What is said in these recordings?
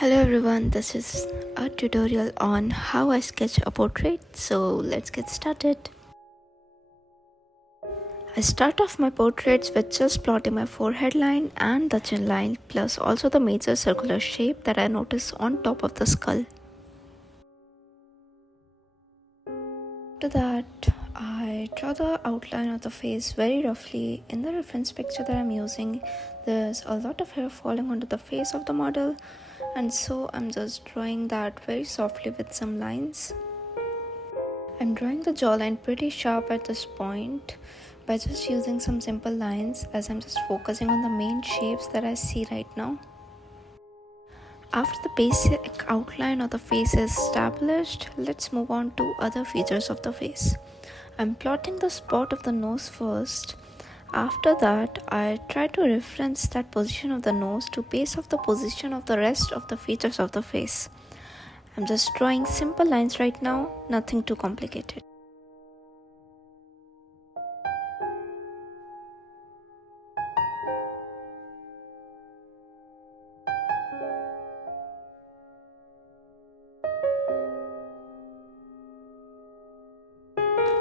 Hello everyone, this is a tutorial on how I sketch a portrait. So let's get started. I start off my portraits with just plotting my forehead line and the chin line, plus also the major circular shape that I notice on top of the skull. After that, I draw the outline of the face very roughly. In the reference picture that I'm using, there's a lot of hair falling onto the face of the model, and so I'm just drawing that very softly with some lines. I'm drawing the jawline pretty sharp at this point by just using some simple lines, as I'm just focusing on the main shapes that I see right now. After the basic outline of the face is established, let's move on to other features of the face. I'm plotting the spot of the nose first. After that, I try to reference that position of the nose to base off the position of the rest of the features of the face. I'm just drawing simple lines right now, nothing too complicated.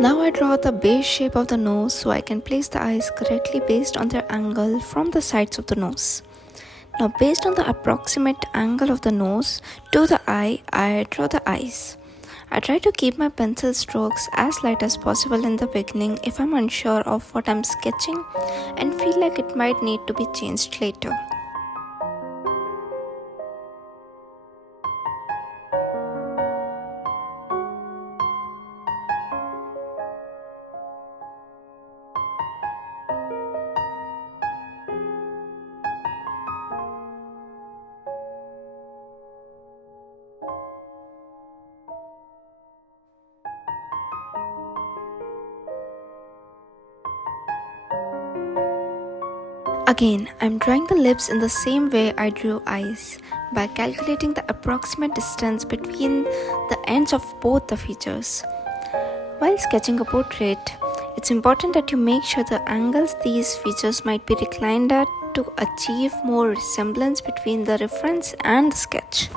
Now I draw the base shape of the nose so I can place the eyes correctly based on their angle from the sides of the nose. Now based on the approximate angle of the nose to the eye, I draw the eyes. I try to keep my pencil strokes as light as possible in the beginning if I'm unsure of what I'm sketching and feel like it might need to be changed later. Again, I'm drawing the lips in the same way I drew eyes, by calculating the approximate distance between the ends of both the features. While sketching a portrait, it's important that you make sure the angles these features might be reclined at to achieve more resemblance between the reference and the sketch.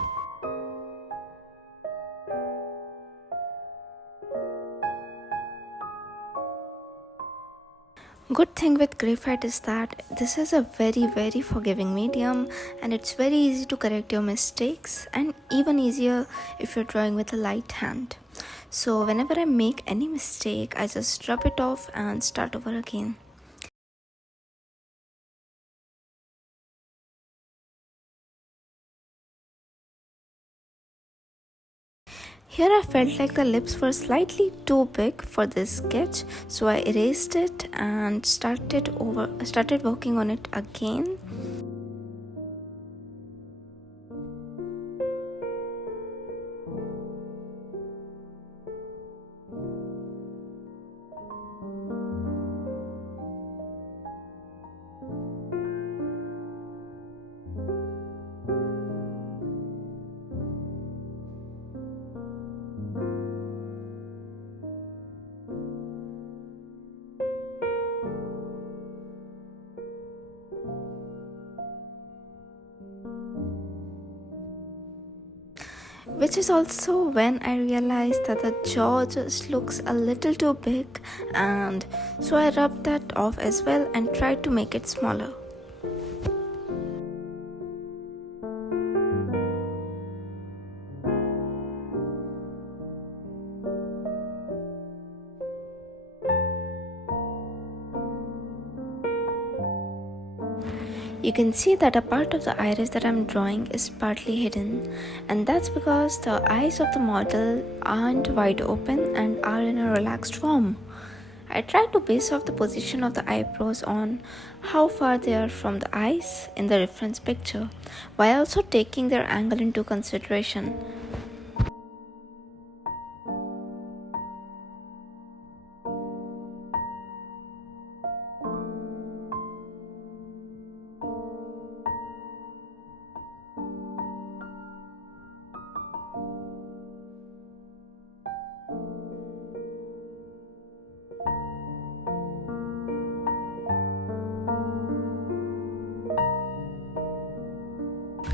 Good thing with graphite is that this is a very forgiving medium, and it's very easy to correct your mistakes, and even easier if you're drawing with a light hand. So whenever I make any mistake, I just rub it off and start over again. Here I felt like the lips were slightly too big for this sketch, so I erased it and started working on it again. Which is also when I realized that the jaw just looks a little too big, and so I rubbed that off as well and tried to make it smaller. You can see that a part of the iris that I'm drawing is partly hidden, and that's because the eyes of the model aren't wide open and are in a relaxed form. I try to base off the position of the eyebrows on how far they are from the eyes in the reference picture, while also taking their angle into consideration.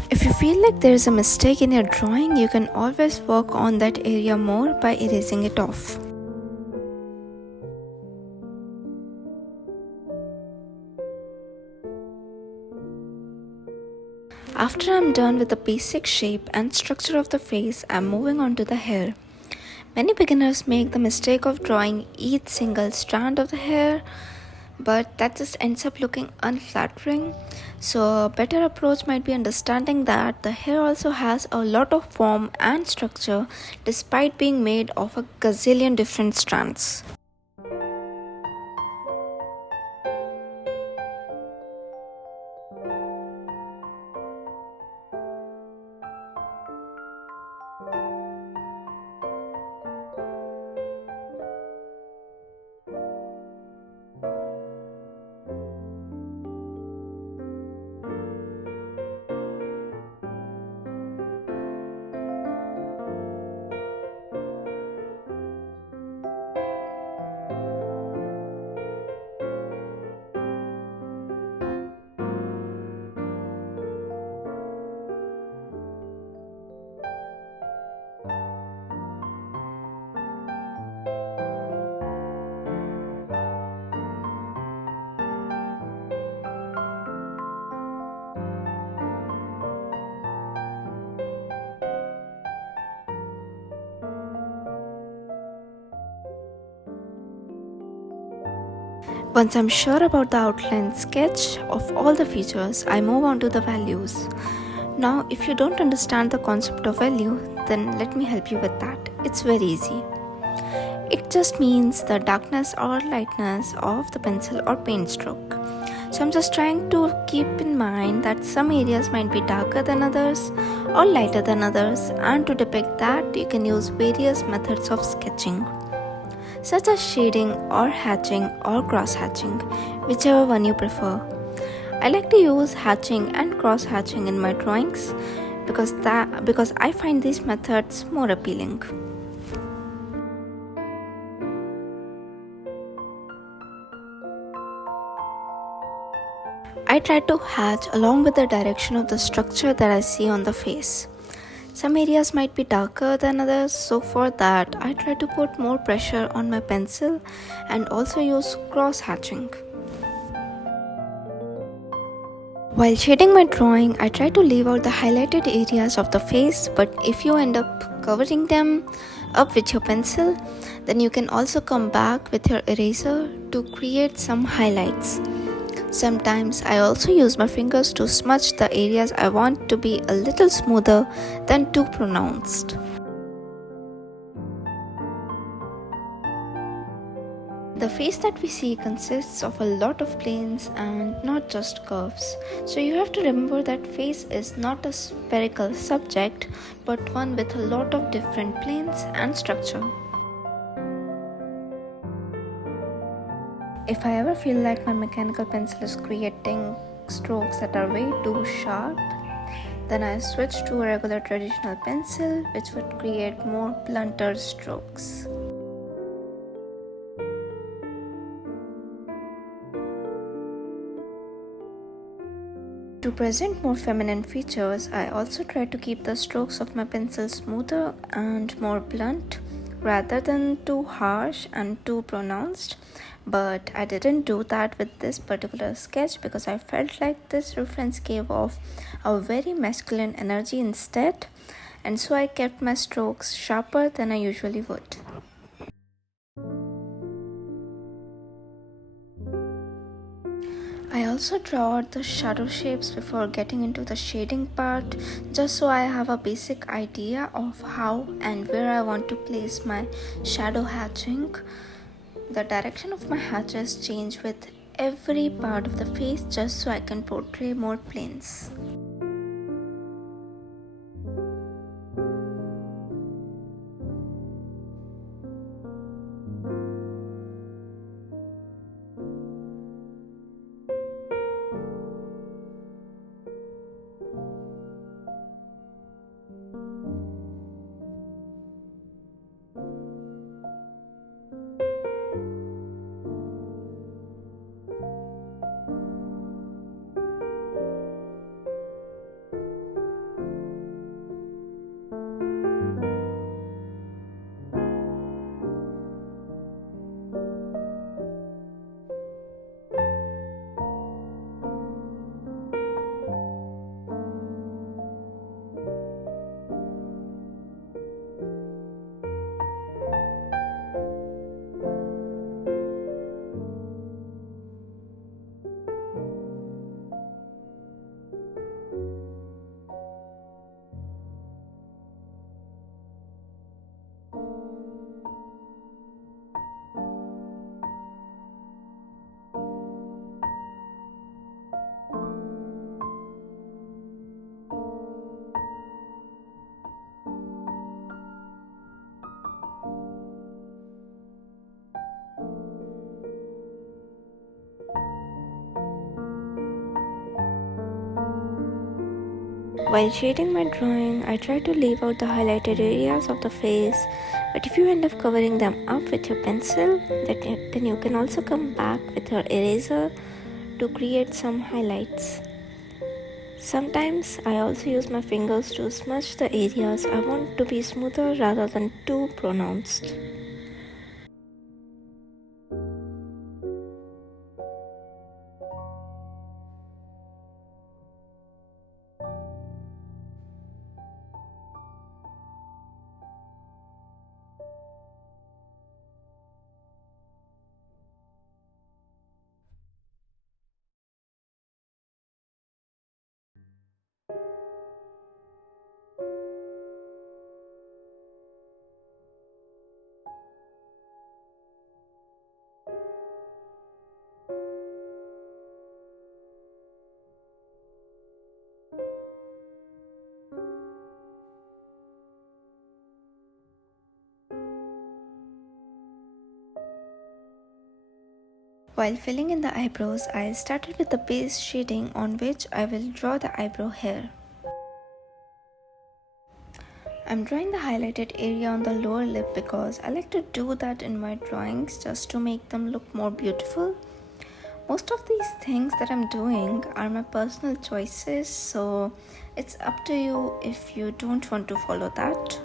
If you feel like there is a mistake in your drawing, you can always work on that area more by erasing it off. After I'm done with the basic shape and structure of the face, I'm moving on to the hair. Many beginners make the mistake of drawing each single strand of the hair, but that just ends up looking unflattering. So, a better approach might be understanding that the hair also has a lot of form and structure despite being made of a gazillion different strands. Once I'm sure about the outline sketch of all the features, I move on to the values. Now, if you don't understand the concept of value, then let me help you with that. It's very easy. It just means the darkness or lightness of the pencil or paint stroke. So I'm just trying to keep in mind that some areas might be darker than others or lighter than others, and to depict that, you can use various methods of sketching, such as shading or hatching or cross hatching, whichever one you prefer. I like to use hatching and cross hatching in my drawings because I find these methods more appealing. I try to hatch along with the direction of the structure that I see on the face. Some areas might be darker than others, so for that, I try to put more pressure on my pencil and also use cross hatching. While shading my drawing, I try to leave out the highlighted areas of the face, but if you end up covering them up with your pencil, then you can also come back with your eraser to create some highlights. Sometimes I also use my fingers to smudge the areas I want to be a little smoother than too pronounced. The face that we see consists of a lot of planes and not just curves. So you have to remember that face is not a spherical subject but one with a lot of different planes and structure. If I ever feel like my mechanical pencil is creating strokes that are way too sharp, then I switch to a regular traditional pencil which would create more blunter strokes. To present more feminine features, I also try to keep the strokes of my pencil smoother and more blunt rather than too harsh and too pronounced. But I didn't do that with this particular sketch because I felt like this reference gave off a very masculine energy instead, and so I kept my strokes sharper than I usually would. I also draw out the shadow shapes before getting into the shading part, just so I have a basic idea of how and where I want to place my shadow hatching. The direction of my hatches change with every part of the face just so I can portray more planes. While shading my drawing, I try to leave out the highlighted areas of the face, but if you end up covering them up with your pencil, then you can also come back with your eraser to create some highlights. Sometimes I also use my fingers to smudge the areas I want to be smoother rather than too pronounced. While filling in the eyebrows, I started with the base shading on which I will draw the eyebrow hair. I'm drawing the highlighted area on the lower lip because I like to do that in my drawings just to make them look more beautiful. Most of these things that I'm doing are my personal choices, so it's up to you if you don't want to follow that.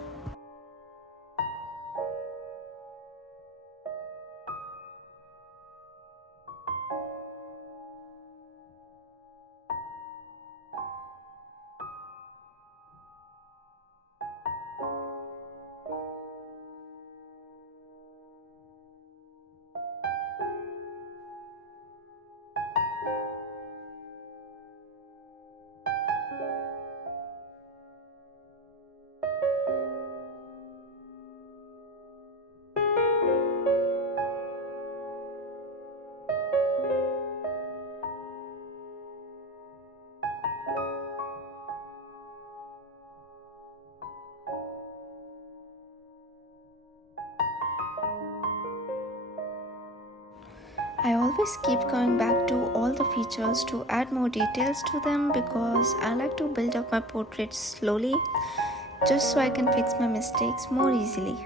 I always keep coming back to all the features to add more details to them because I like to build up my portraits slowly just so I can fix my mistakes more easily.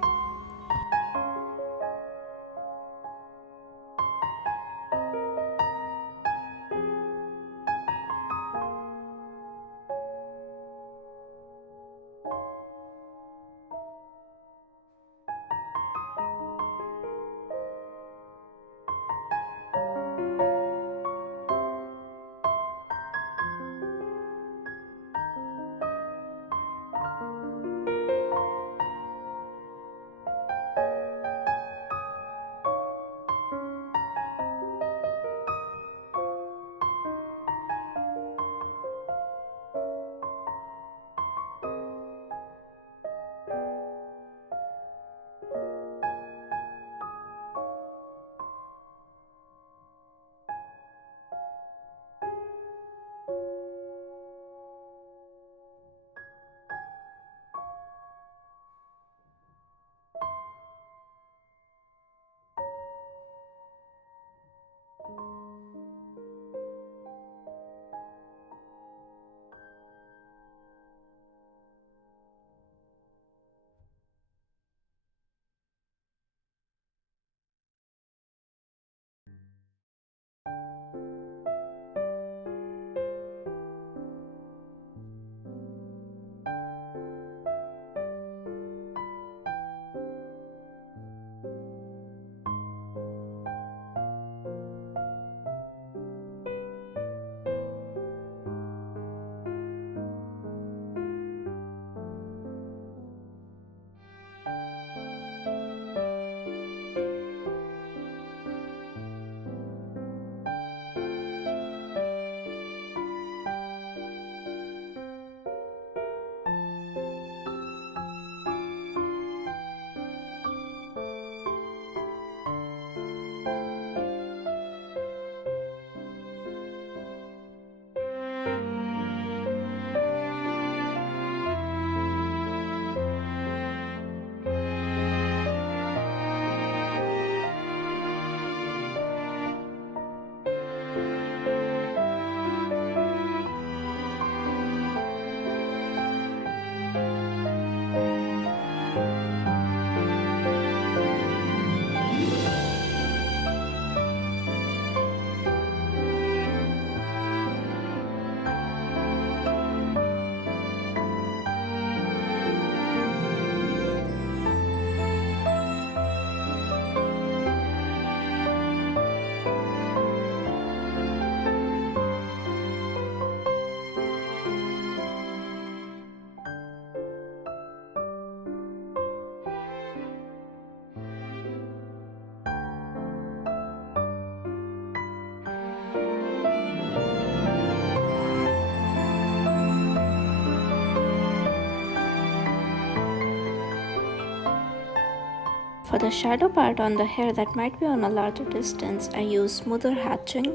For the shadow part on the hair that might be on a larger distance, I use smoother hatching,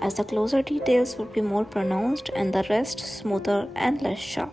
as the closer details would be more pronounced and the rest smoother and less sharp.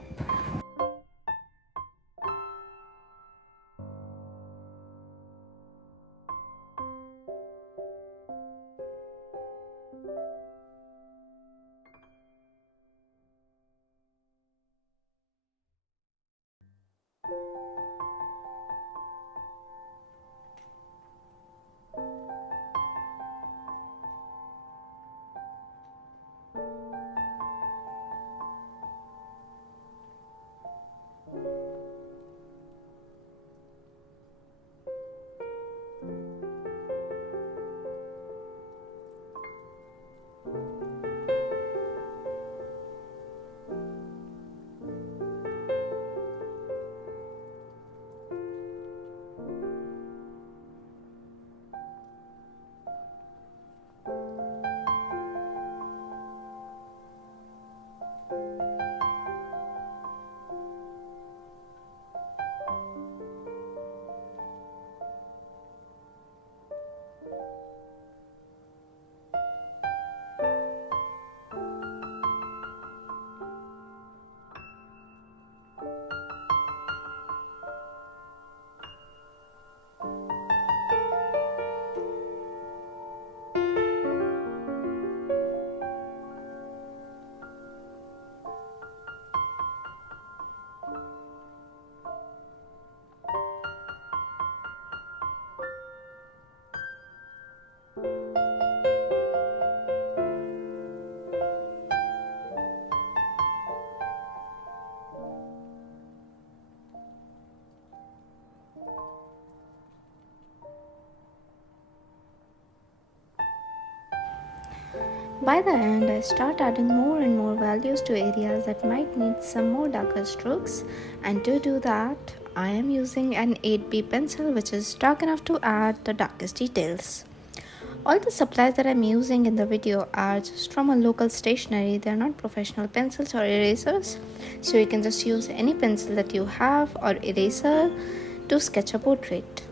By the end, I start adding more and more values to areas that might need some more darker strokes, and to do that, I am using an 8B pencil which is dark enough to add the darkest details. All the supplies that I'm using in the video are just from a local stationery. They're not professional pencils or erasers, so you can just use any pencil that you have or eraser to sketch a portrait.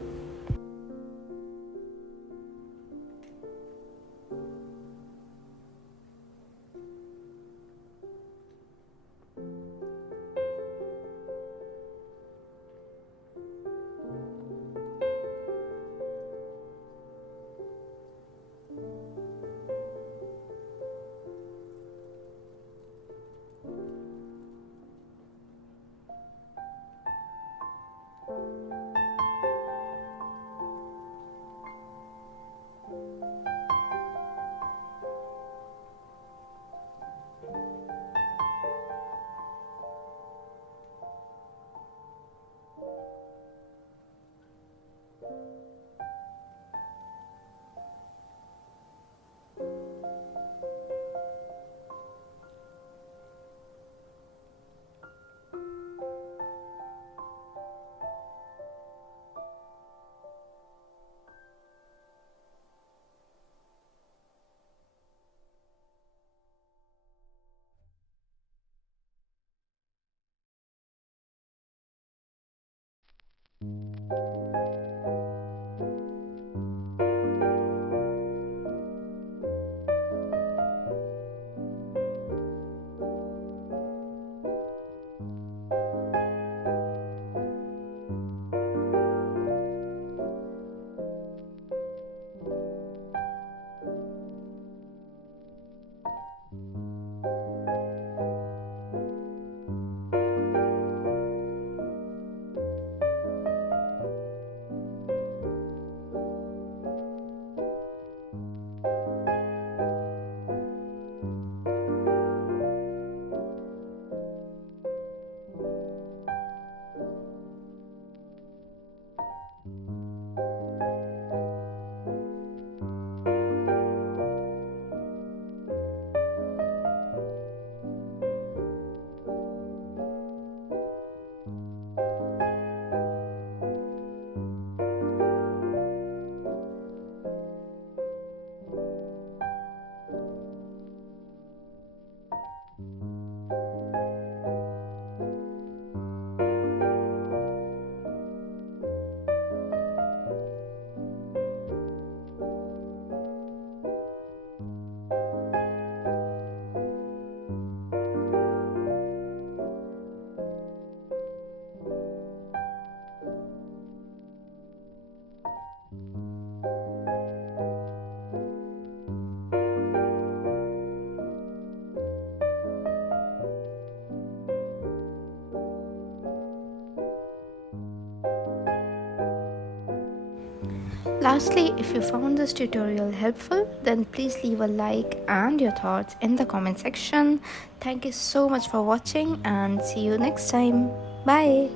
Lastly, if you found this tutorial helpful, then please leave a like and your thoughts in the comment section. Thank you so much for watching and see you next time. Bye.